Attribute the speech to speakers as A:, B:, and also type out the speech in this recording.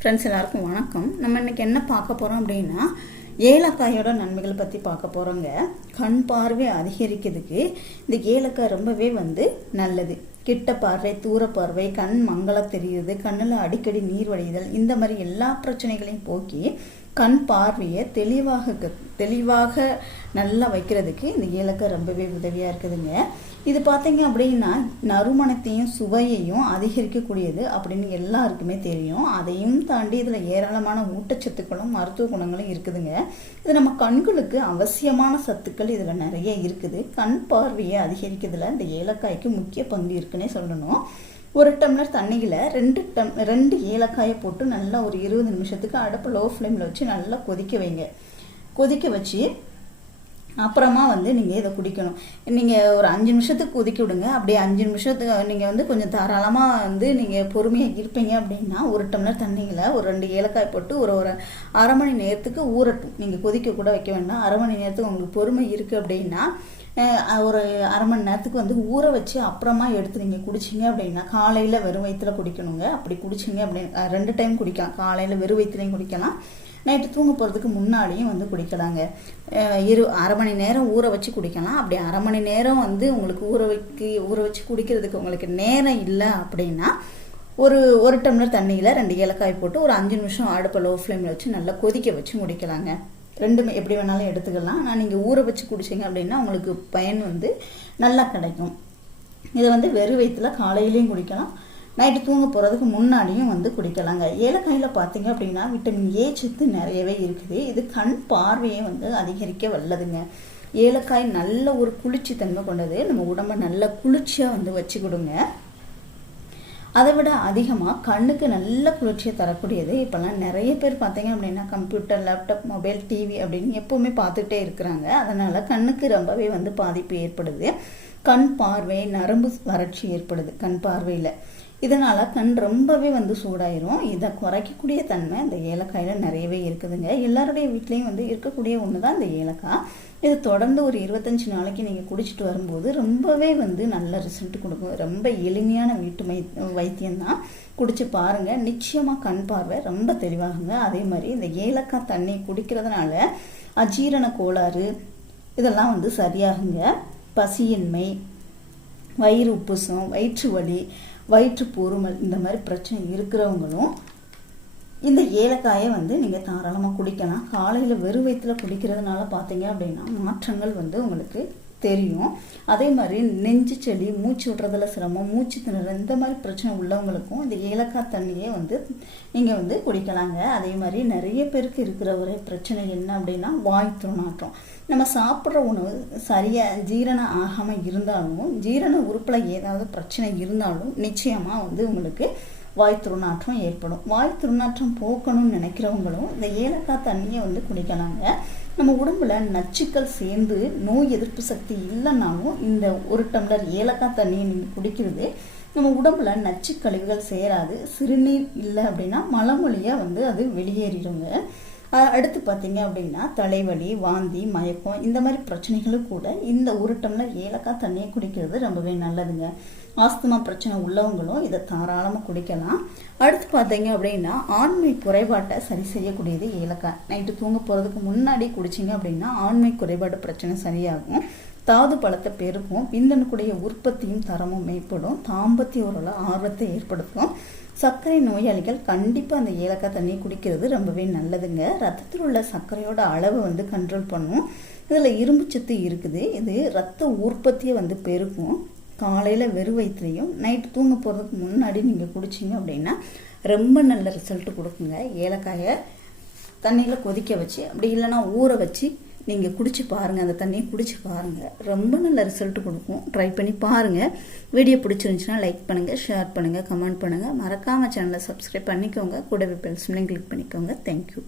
A: Friends எல்லாருக்கும் வணக்கம். நம்ம இன்னைக்கு என்ன பார்க்க போகிறோம் அப்படின்னா ஏலக்காயோட நன்மைகள் பற்றி பார்க்க போகிறோங்க கண் பார்வை அதிகரிக்கிறதுக்கு இந்த ஏலக்காய் ரொம்பவே வந்து நல்லது. கிட்ட பார்வை தூர பார்வை கண் மங்களம் தெரியுது கண்ணில் அடிக்கடி நீர் வடிதல் இந்த மாதிரி எல்லா பிரச்சனைகளையும் போக்கி கண் பார்வையை தெளிவாக தெளிவாக நல்லா வைக்கிறதுக்கு இந்த ஏலக்காய் ரொம்பவே உதவியாக இருக்குதுங்க. இது பார்த்தீங்க அப்படின்னா நறுமணத்தையும் சுவையையும் அதிகரிக்கக்கூடியது அப்படின்னு எல்லாருக்குமே தெரியும். அதையும் தாண்டி இதில் ஏராளமான ஊட்டச்சத்துக்களும் மருத்துவ குணங்களும் இருக்குதுங்க. இது நம்ம கண்களுக்கு அவசியமான சத்துக்கள் இதில் நிறைய இருக்குது. கண் பார்வையை அதிகரிக்கிறதுல இந்த ஏலக்காய்க்கு முக்கிய பங்கு இருக்குன்னே சொல்லணும். ஒரு டம்ளர் தண்ணியில் ரெண்டு டம் ரெண்டு ஏலக்காயை போட்டு நல்லா ஒரு இருபது நிமிஷத்துக்கு அடுப்பு லோ ஃப்ளேமில் வச்சு நல்லா கொதிக்க வைங்க. கொதிக்க வச்சு அப்புறமா வந்து நீங்கள் இதை குடிக்கணும். நீங்கள் ஒரு அஞ்சு நிமிஷத்துக்கு கொதிக்க விடுங்க. அப்படியே அஞ்சு நிமிஷத்துக்கு நீங்கள் வந்து கொஞ்சம் தாராளமாக வந்து நீங்கள் பொறுமையாக இருப்பீங்க அப்படின்னா ஒரு டம்ளர் தண்ணியில் ஒரு ரெண்டு ஏலக்காய் போட்டு ஒரு ஒரு அரை மணி நேரத்துக்கு ஊறட்டும். நீங்கள் கொதிக்க கூட வைக்க வேண்டாம். அரை மணி நேரத்துக்கு உங்களுக்கு பொறுமை இருக்குது அப்படின்னா ஒரு அரை மணி நேரத்துக்கு வந்து ஊற வச்சு அப்புறமா எடுத்து நீங்கள் குடிச்சிங்க அப்படின்னா காலையில் வெறும் வயிற்றுல குடிக்கணுங்க. அப்படி குடிச்சிங்க அப்படின்னு ரெண்டு டைம் குடிக்கலாம். காலையில் வெறும் வயிற்றுலையும் குடிக்கலாம். நைட்டு தூங்க போகிறதுக்கு முன்னாடியும் வந்து குடிக்கலாங்க. இரு அரை மணி நேரம் ஊற வச்சு குடிக்கலாம். அப்படி அரை மணி நேரம் வந்து உங்களுக்கு ஊற வைக்க ஊற வச்சு குடிக்கிறதுக்கு உங்களுக்கு நேரம் இல்லை அப்படின்னா ஒரு ஒரு டம்ளர் தண்ணியில் ரெண்டு ஏலக்காய் போட்டு ஒரு அஞ்சு நிமிஷம் அடுப்பை லோ ஃப்ளேமில் வச்சு நல்லா கொதிக்க வச்சு முடிக்கலாங்க. ரெண்டுமே எப்படி வேணாலும் எடுத்துக்கலாம். ஆனால் நீங்கள் ஊற வச்சு குடிச்சிங்க அப்படின்னா உங்களுக்கு பயன் வந்து நல்லா கிடைக்கும். இதை வந்து வெறும் வயிற்றுல காலையிலையும் குடிக்கலாம். நைட்டு தூங்க போகிறதுக்கு முன்னாடியும் வந்து குடிக்கலாங்க. ஏலக்காயில் பார்த்தீங்க அப்படின்னா விட்டமின் ஏ சத்து நிறையவே இருக்குது. இது கண் பார்வையை வந்து அதிகரிக்க வல்லதுங்க. ஏலக்காய் நல்ல ஒரு குளிர்ச்சி தன்மை கொண்டது. நம்ம உடம்பை நல்ல குளிர்ச்சியாக வந்து வச்சு கொடுங்க அதை விட அதிகமாக கண்ணுக்கு நல்ல குளிர்ச்சியை தரக்கூடியது. இப்போல்லாம் நிறைய பேர் பார்த்தீங்க அப்படின்னா கம்ப்யூட்டர் லேப்டாப் மொபைல் டிவி அப்படின்னு எப்போவுமே பார்த்துட்டே இருக்கிறாங்க. அதனால் கண்ணுக்கு ரொம்பவே வந்து பாதிப்பு ஏற்படுது. கண் பார்வை நரம்பு வறட்சி ஏற்படுது. கண் பார்வையில். இதனால் கண் ரொம்பவே வந்து சூடாயிரும். இதை குறைக்கக்கூடிய தன்மை இந்த ஏலக்காயில் நிறையவே இருக்குதுங்க. எல்லாருடைய வீட்லேயும் வந்து இருக்கக்கூடிய ஒன்று தான் இந்த ஏலக்காய். இது தொடர்ந்து ஒரு இருபத்தஞ்சி நாளைக்கு நீங்கள் குடிச்சிட்டு வரும்போது ரொம்பவே வந்து நல்ல ரிசல்ட் கொடுக்கும். ரொம்ப எளிமையான வீட்டு மை வைத்தியம்தான். குடிச்சு பாருங்கள் நிச்சயமாக கண் பார்வை ரொம்ப தெளிவாகுங்க. அதே மாதிரி இந்த ஏலக்காய் தண்ணி குடிக்கிறதுனால அஜீரண கோளாறு இதெல்லாம் வந்து சரியாகுங்க. பசியின்மை வயிறு உப்புசம் வயிற்று வலி வயிற்று பொறுமல் இந்த மாதிரி பிரச்சனை இருக்கிறவங்களும் இந்த ஏலக்காயை வந்து நீங்கள் தாராளமாக குடிக்கலாம். காலையில் வெறும் வயிற்றில் குடிக்கிறதுனால பார்த்தீங்க அப்படின்னா மாற்றங்கள் வந்து உங்களுக்கு தெரியும். அதே மாதிரி நெஞ்சு செடி மூச்சு விடுறதுல சிரமம் மூச்சு திணறல் இந்த மாதிரி பிரச்சனை உள்ளவங்களுக்கும் இந்த ஏலக்காய் தண்ணியே வந்து நீங்கள் வந்து குடிக்கலாங்க. அதே மாதிரி நிறைய பேருக்கு இருக்கிற ஒரு பிரச்சனை என்ன அப்படின்னா வாய் துர்நாற்றம். நம்ம சாப்பிட்ற உணவு சரியாக ஜீரணம் ஆகாமல் இருந்தாலும் ஜீரண உறுப்பில் ஏதாவது பிரச்சனை இருந்தாலும் நிச்சயமாக வந்து உங்களுக்கு வாய் துர்நாற்றம் ஏற்படும். வாய் துர்நாற்றம் போக்கணும்னு நினைக்கிறவங்களும் இந்த ஏலக்காய் தண்ணியை வந்து குடிக்கலாங்க. நம்ம உடம்புல நச்சுக்கள் சேர்ந்து நோய் எதிர்ப்பு சக்தி இல்லைனாலும் இந்த ஒரு டம்ளர் ஏலக்காய் தண்ணியை நீங்கள் குடிக்கிறது நம்ம உடம்புல நச்சு கழிவுகள் சேராது. சிறுநீர் இல்லை அப்படின்னா மலமொழியாக வந்து அது வெளியேறிடுங்க. அடுத்து பார்த்தீங்க அப்படின்னா தலைவலி வாந்தி மயக்கம் இந்த மாதிரி பிரச்சனைகளும் கூட இந்த ஒரு டம்ளர் ஏலக்காய் தண்ணியை குடிக்கிறது ரொம்பவே நல்லதுங்க. ஆஸ்துமா பிரச்சனை உள்ளவங்களும் இதை தாராளமாக குடிக்கலாம். அடுத்து பார்த்தீங்க அப்படின்னா ஆண்மை குறைபாட்டை சரி செய்யக்கூடியது ஏலக்காய். நைட்டு தூங்க போகிறதுக்கு முன்னாடி குடிச்சிங்க அப்படின்னா ஆண்மை குறைபாடு பிரச்சனை சரியாகும். தாது பழத்தை பெருக்கும். விந்தணுக்குடைய உற்பத்தியும் தரமும் மேம்படும். தாம்பத்திய உறவுல ஆர்வத்தை ஏற்படுத்தும். சர்க்கரை நோயாளிகள் கண்டிப்பாக அந்த ஏலக்காய் தண்ணி குடிக்கிறது ரொம்பவே நல்லதுங்க. ரத்தத்தில் உள்ள சர்க்கரையோட அளவு வந்து கண்ட்ரோல் பண்ணும். இதில் இரும்பு சத்து இருக்குது. இது ரத்த உற்பத்தியை வந்து பெருக்கும். காலையில் வெறும் வயிற்றுலையும் நைட்டு தூங்க போகிறதுக்கு முன்னாடி நீங்கள் குடிச்சிங்க அப்படின்னா ரொம்ப நல்ல ரிசல்ட் கொடுக்குங்க. ஏலக்காயை தண்ணியில் கொதிக்க வச்சு அப்படி இல்லைன்னா ஊற வச்சு நீங்கள் குடிச்சு பாருங்கள் அந்த தண்ணியை குடிச்சு பாருங்கள் ரொம்ப நல்ல ரிசல்ட் கொடுக்கும். ட்ரை பண்ணி பாருங்கள் வீடியோ பிடிச்சிருந்துச்சுன்னா லைக் பண்ணுங்கள் ஷேர் பண்ணுங்கள் கமெண்ட் பண்ணுங்கள் மறக்காமல் சேனலை சப்ஸ்கிரைப் பண்ணிக்கோங்க. கூடவே பெல் கிளிக் பண்ணிக்கோங்க. தேங்க்யூ